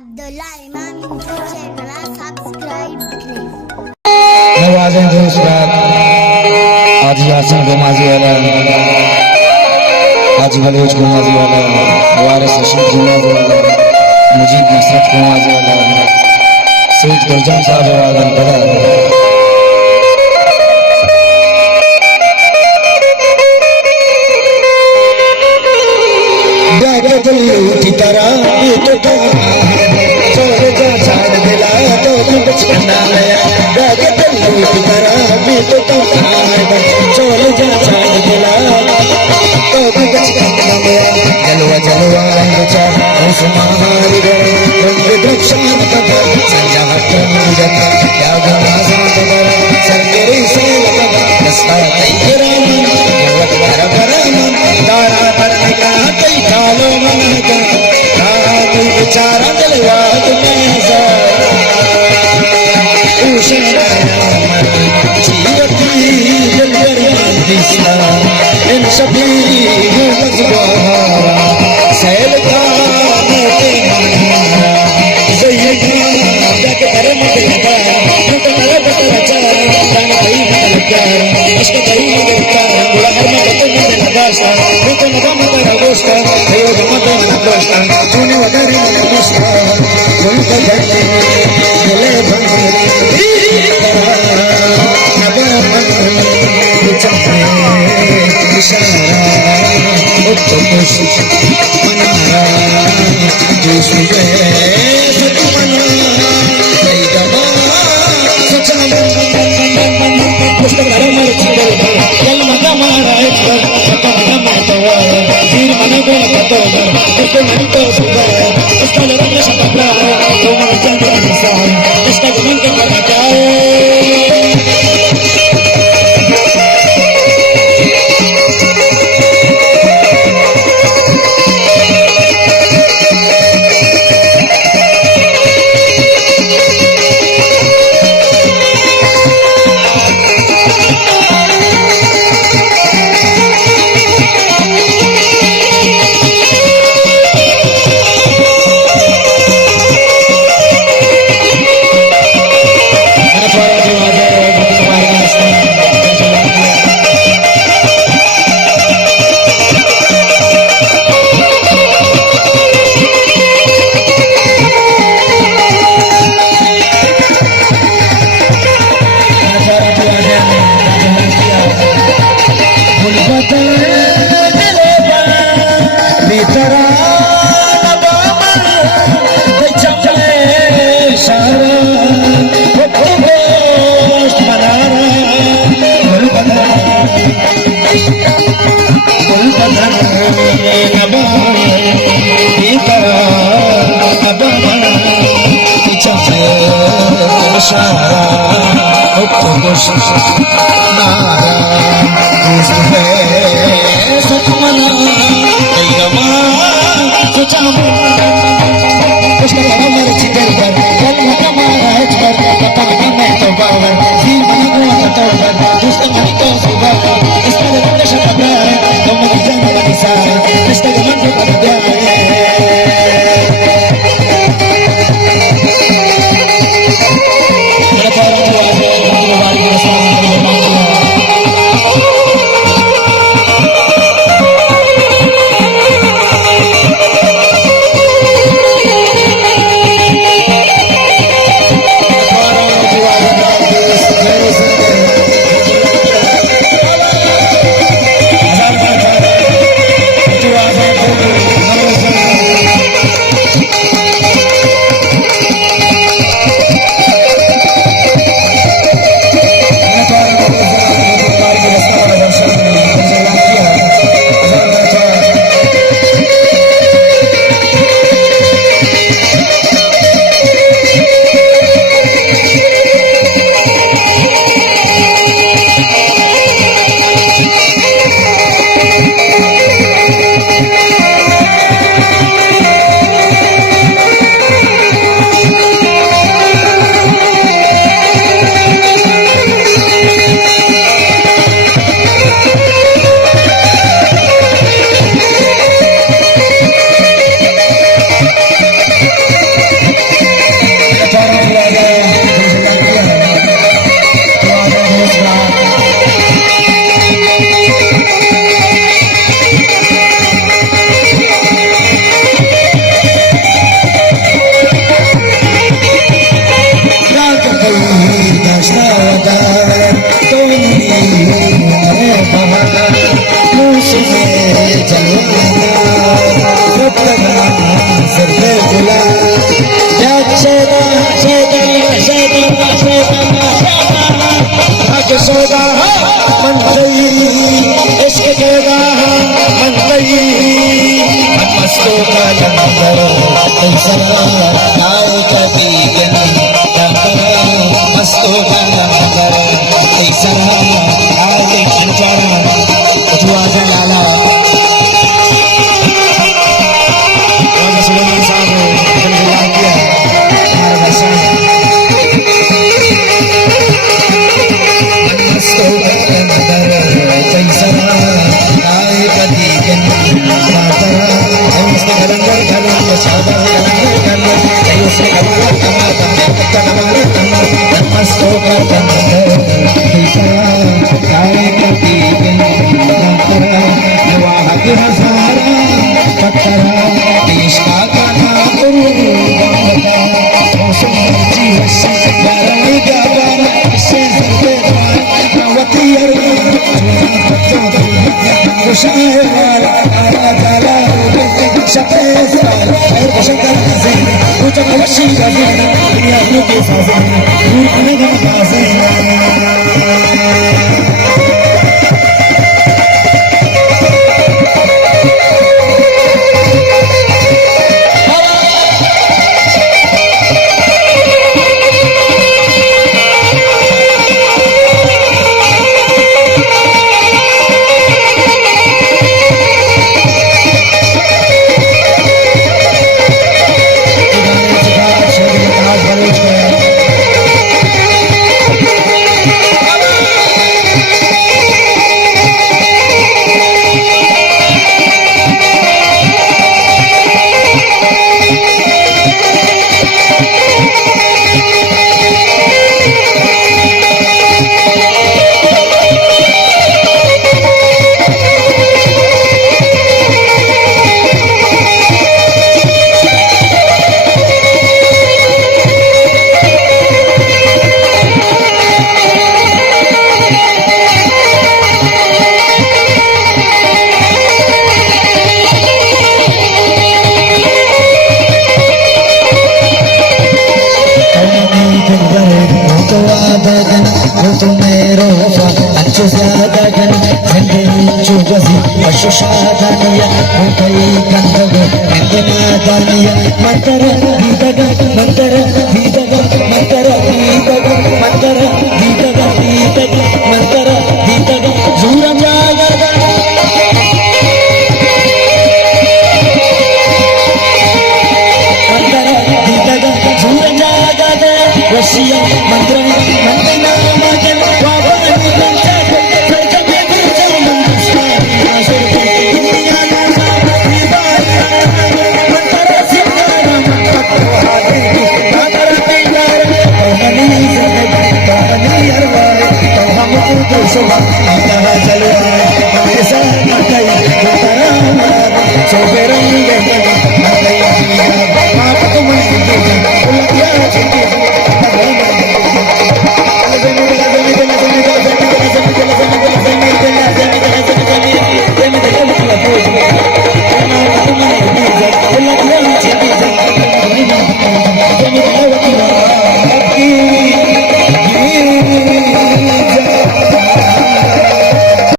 अब्दुल्ला इमाम YouTube channel subscribe करें। नवाज़ें दूसरा आज यासिन गुमाजी वाला आज बलूच गुमाजी वाला वारिस रशीद गुमाजी वाला मुजीब नसरत गुमाजी वाला सईद गुरजम साहब वाला बड़ा की तरह तो छोड़ जा छाड़ दिला तो बचपना की तरह तो छोड़ जा छाड़ दिला तो बचपना जलवा जलवा संजा क्या गवा सर मेरे से तारा बेचारा दिलवाद में इन सभी सैल का बाजे कुछ वशी बाजे दुनिया भर के साजे दूर में गम बाजे Shadaniya, Mutai Kandaga, Nandaniya, Mantara, Vidaga, Mantara, Vidaga, Mantara, Vidaga, Mantara, Vidaga, Vidaga, Mantara, Vidaga, Zura Jagaga. Mantara, Vidaga, Zura Jagaga, Russia, Mantra, Mantana, Magan, Wabani, Mantara, चलो